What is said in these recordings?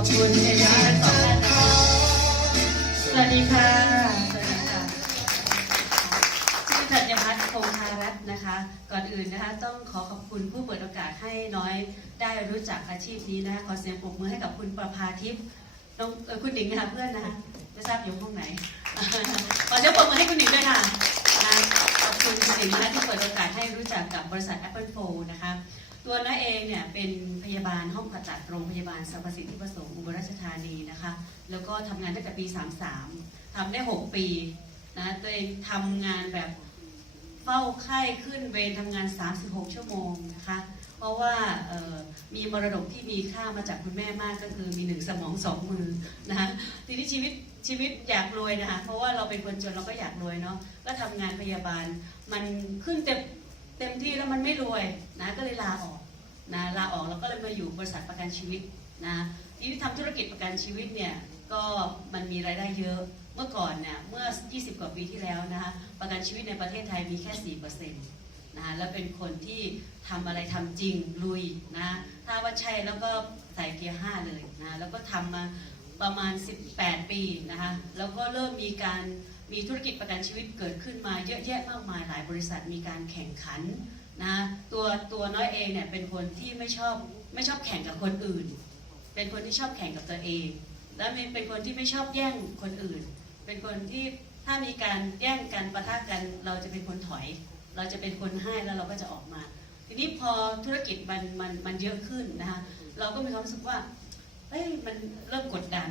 อบคุณเอเจนต์ทั้งสองท่านนะคะสวัสดีค่ะ สวัสดีค่ะชื่อธัญพัฒน์คงคารัตน์นะคะ ก่อนอื่นนะคะต้องขอขอบคุณผู้เปิดโอกาสให้น้อยได้รู้จักอาชีพนี้นะคะขอเสียงปรบมือให้กับคุณประภาทิพย์น้องเออคุณหนิงนะคะเพื่อนนะคะไม่ทราบอยู่ห้องไหนขอเสียงปรบมือให้คุณหนิงด้วยค่ะนะขอบคุณคุณหนิงนะคะที่เปิดโอกาสให้รู้จักกับบริษัท Apple p h o n e นะคะ ตัวน้าเองเนี่ยเป็นพยาบาลห้องผ่าตัดโรงพยาบาลสรรพสิทธิประสงค์อุบลราชธานีนะคะ แล้วก็ทำงานตั้งแต่ปี 33ทำได้ 6 ปีนะตัวเองทำงานแบบเฝ้าไข้ขึ้นเวรทำงาน 36 ชั่วโมงนะคะ เพราะว่ามีมรดกที่มีค่ามาจากคุณแม่มากก็คือมีหนึ่งสมองสองมือนะคะทีนี้ชีวิตชีวิตอยากรวยนะคะเพราะว่าเราเป็นคนจนเราก็อยากรวยเนาะก็ทำงานพยาบาลมันขึ้นเต็ม เต็มที่แล้วมันไม่รวยนะก็เลยลาออกนะลาออกแล้วก็เลยมาอยู่บริษัทประกันชีวิตนะทีนี้ทำธุรกิจประกันชีวิตเนี่ยก็มันมีรายได้เยอะเมื่อก่อนเนี่ยเมื่อ 20 กว่าปีที่แล้วนะคะประกันชีวิตในประเทศไทยมีแค่4%นะคะแล้วเป็นคนที่ทำอะไรทำจริงลุยนะถ้าว่าใช่แล้วก็ใส่เกียร์ 5 เลยนะแล้วก็ทำมาประมาณ 18 ปีนะคะแล้วก็เริ่มมีการ มีธุรกิจประกันชีวิตเกิดขึ้นมาเยอะแยะมากมายหลายบริษัทมีการแข่งขันนะตัวตัวน้อยเองเนี่ยเป็นคนที่ไม่ชอบไม่ชอบแข่งกับคนอื่น เป็นคนที่ชอบแข่งกับตัวเอง และเป็นคนที่ไม่ชอบแย่งคนอื่น เป็นคนที่ถ้ามีการแย่งกันประทะกัน เราจะเป็นคนถอย เราจะเป็นคนให้แล้วเราก็จะออกมา ทีนี้พอธุรกิจมันมันมันเยอะขึ้นนะคะเราก็มีความรู้สึกว่าเอ้ยมันเริ่มกดดัน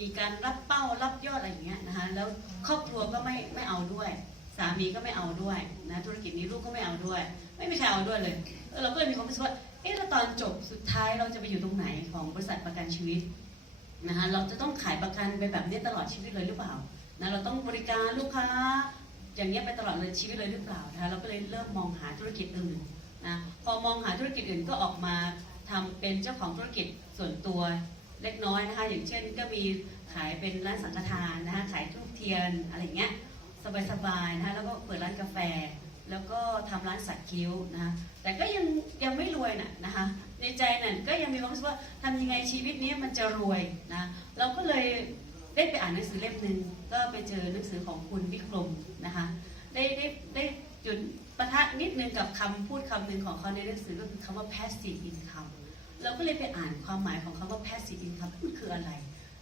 มีการรับเป้ารับยอดอะไรอย่างเงี้ยนะคะแล้วครอบครัวก็ไม่ไม่เอาด้วย สามีก็ไม่เอาด้วยนะธุรกิจนี้ลูกก็ไม่เอาด้วย ไม่มีใครเอาด้วยเลยเออเราก็เลยมีความรู้สึกว่าเอ๊ะแล้วตอนจบสุดท้ายเราจะไปอยู่ตรงไหนของบริษัทประกันชีวิตนะคะเราจะต้องขายประกันไปแบบนี้ตลอดชีวิตเลยหรือเปล่านะเราต้องบริการลูกค้า อย่างเงี้ยไปตลอดเลยชีวิตเลยหรือเปล่านะคะเราก็เลยเริ่มมองหาธุรกิจอื่นนะพอมองหาธุรกิจอื่นก็ออกมาทำเป็นเจ้าของธุรกิจส่วนตัว เล็กน้อยนะคะ อย่างเช่นก็มีขายเป็นร้านสังฆทานนะคะ ขายทูบเทียนอะไรเงี้ยสบายๆนะคะแล้วก็เปิดร้านกาแฟ แล้วก็ทำร้านสักคิ้วนะคะแต่ก็ยังยังไม่รวยน่ะนะคะ ในใจนั่นก็ยังมีความรู้สึกว่าทำยังไงชีวิตนี้มันจะรวยนะเราก็เลยได้ไปอ่านหนังสือเล่มหนึ่งก็ไปเจอหนังสือของคุณวิกรมนะคะได้ได้ได้จุดประทะนิดนึงกับคำพูดคำหนึ่งของเขาในหนังสือก็คือคำว่า passive income เราก็เลยไปอ่านความหมายของคำว่า passive income มันคืออะไร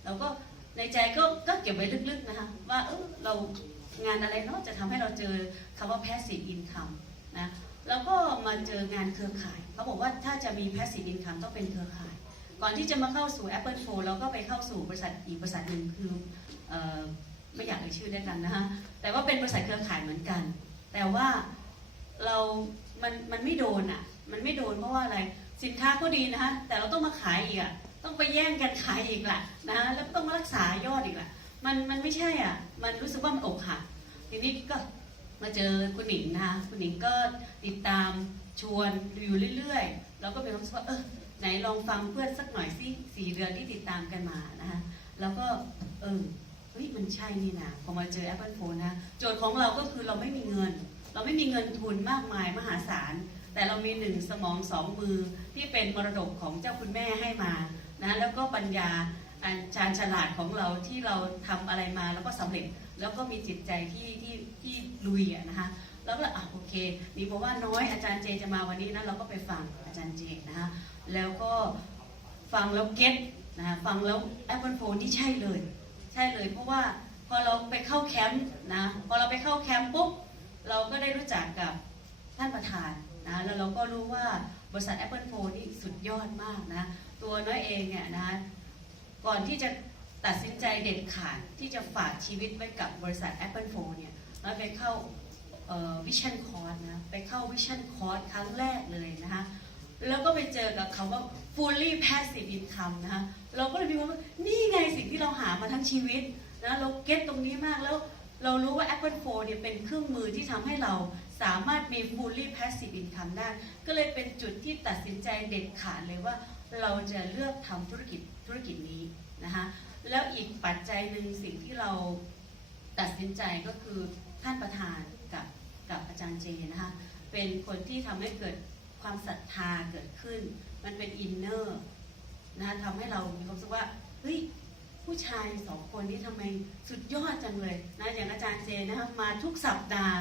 เราก็ในใจก็ก็เก็บไว้ลึกๆนะคะว่าเออเรางานอะไรเนาะจะทำให้เราเจอคำว่า passive income นะแล้วก็มาเจองานเครือข่ายเขาบอกว่าถ้าจะมี passive income ต้องเป็นเครือข่าย ก่อนที่จะมาเข้าสู่ Apple p h o n e เราก็ไปเข้าสู่บริษัทอีกบริษัทหนึ่งคือออไม่อยากเอ่ยชื่อได้กันนะคะแต่ว่าเป็นบริษัทเครือข่ายเหมือนกัน แต่ว่าเรา มัน มันไม่โดนอะ มันไม่โดนเพราะว่าอะไร สินค้าก็ดีนะคะแต่เราต้องมาขายอีกอะต้องไปแย่งกันขายอีกแหละนะแล้วต้องมารักษายอดอีกแหละมันมันไม่ใช่อะ มันรู้สึกว่ามันอกหักทีนี้ก็มาเจอคุณหนิงนะคะคุณหนิงก็ติดตามชวนอยู่เรื่อยๆแล้วก็เป็นความรู้สึกว่าเออไหนลองฟังเพื่อนสักหน่อยสิสี่เดือนที่ติดตามกันมานะคะแล้วก็เออเฮ้ยมันใช่นี่นะพอมาเจอ Apple Phone นะโจทย์ของเราก็คือเราไม่มีเงิน เราไม่มีเงินทุนมากมายมหาศาล แต่เรามีหนึ่งสมองสองมือที่เป็นมรดกของเจ้าคุณแม่ให้มานะแล้วก็ปัญญาอันชาญฉลาดของเราที่เราทำอะไรมาแล้วก็สำเร็จแล้วก็มีจิตใจที่ที่ที่ลุยอะนะคะแล้วก็อะโอเคมีเพราะว่าน้อยอาจารย์เจจะมาวันนี้นะเราก็ไปฟังอาจารย์เจนะคะแล้วก็ฟังแล้วเก็ตนะคะฟังแล้วแอปเปิลโฟนที่ใช่เลย ใช่เลยเพราะว่าพอเราไปเข้าแคมป์นะพอเราไปเข้าแคมป์ปุ๊บเราก็ได้รู้จักกับท่านประธาน นะแล้วเราก็รู้ว่าบริษัท Apple Phone นี่สุดยอดมากนะ ตัวน้อยเองเนี่ยนะก่อนที่จะตัดสินใจเด็ดขาดที่จะฝากชีวิตไว้กับบริษัท Apple Phone เนี่ยเราไปเข้าวิชั่นคอร์สนะไปเข้าวิชั่นคอร์สครั้งแรกเลยนะคะแล้วก็ไปเจอกับคำว่า fully passive income นะคะเราก็เลยมีความว่านี่ไงสิ่งที่เราหามาทั้งชีวิตนะเราเก็ตตรงนี้มากแล้วเรารู้ว่า Apple Phone เนี่ยเป็นเครื่องมือที่ทำให้เรา สามารถมี fully passive income ได้ ก็เลยเป็นจุดที่ตัดสินใจเด็ดขาดเลยว่าเราจะเลือกทำธุรกิจธุรกิจนี้นะคะแล้วอีกปัจจัยหนึ่งสิ่งที่เราตัดสินใจก็คือท่านประธานกับกับอาจารย์เจนะคะเป็นคนที่ทำให้เกิดความศรัทธาเกิดขึ้น มันเป็นอินเนอร์นะคะทำให้เรามีความรู้สึกว่าเฮ้ยผู้ชายสองคนนี้ทำไมสุดยอดจังเลยนะอย่างอาจารย์เจนะคะมาทุกสัปดาห์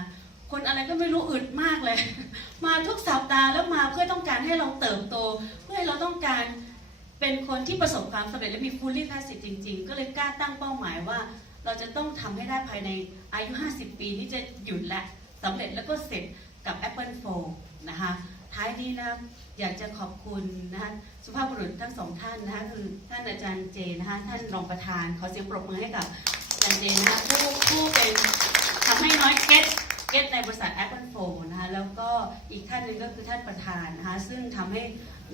คนอะไรก็ไม่รู้อึดมากเลย มาทุกสัปดาห์แล้วมาเพื่อต้องการให้เราเติบโต เพื่อให้เราต้องการเป็นคนที่ประสบความสำเร็จและมี fully capacity จริง ๆ ก็เลยกล้าตั้งเป้าหมายว่า เราจะต้องทำให้ได้ภายในอายุ 50 ปีนี้จะหยุดและสำเร็จแล้วก็เสร็จกับ Apple Phone นะคะท้ายนี้นะอยากจะขอบคุณนะคะสุภาพบุรุษทั้งสองท่านนะคะคือท่านอาจารย์เจนะคะท่านรองประธานขอเสียงปรบมือให้กับอาจารย์เจนะคะผู้ผู้เป็นทำให้น้อยเก็ต เก็ตในบริษัท Apple Phone นะคะแล้วก็อีกท่านหนึ่งก็คือท่านประธานนะคะซึ่งทำให้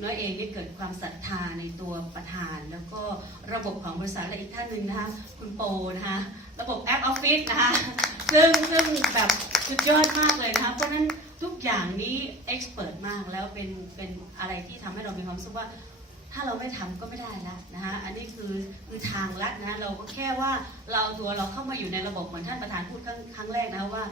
น้อยเองได้เกิดความศรัทธาในตัวประธาน แล้วก็ระบบของบริษัทและอีกท่านหนึ่งนะคะคุณโปนะคะระบบแอปออฟฟิศนะคะซึ่งซึ่งแบบสุดยอดมากเลยนะคะเพราะนั้นทุกอย่างนี้เอ็กซ์เพรสมากแล้วเป็นเป็นอะไรที่ทำให้เรามีความรู้สึกว่าถ้าเราไม่ทำก็ไม่ได้ละนะคะอันนี้คือคือทางลัดนะเราก็แค่ว่าเราตัวเราเข้ามาอยู่ในระบบเหมือนท่านประธานพูดครั้งแรกนะะว่า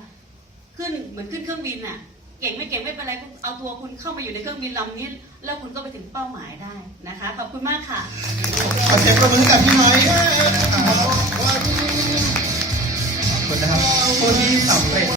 ขึ้นเหมือนขึ้นเครื่องบินน่ะเก่งไม่เก่งไม่เป็นไรคุณเอาตัวคุณเข้ามาอยู่ในเครื่องบินลำนี้ แล้วคุณก็ไปถึงเป้าหมายได้นะคะขอบคุณมากค่ะขอเสียงปรบมือให้กับพี่ไม้ด้วยนะครับขอบคุณนะครับผู้ที่สำเร็จ